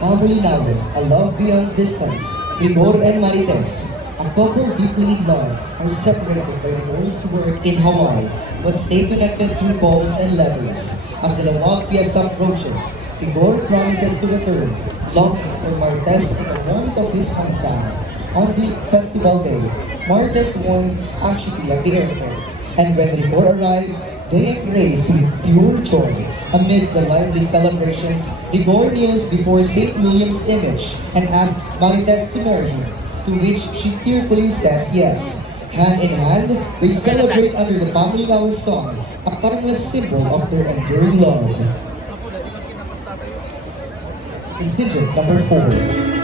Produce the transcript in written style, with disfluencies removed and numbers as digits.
Pamulinawin, A Love Beyond Distance, Rigor and Marites, a couple deeply in love, are separated by Rigore's work in Hawaii, but stay connected through calls and letters. As the Lamag Fiesta approaches, Rigor promises to return, longing for Marites in the warmth of his hometown. On the festival day, Marites waits anxiously at the airport, and when Rigor arrives, they embrace with pure joy. Amidst the lively celebrations, Rigor kneels before St. William's image and asks Marites to marry him, to which she tearfully says yes. Hand in hand, they celebrate under the Pamulinawin song, a timeless symbol of their enduring love. Contingent number 4.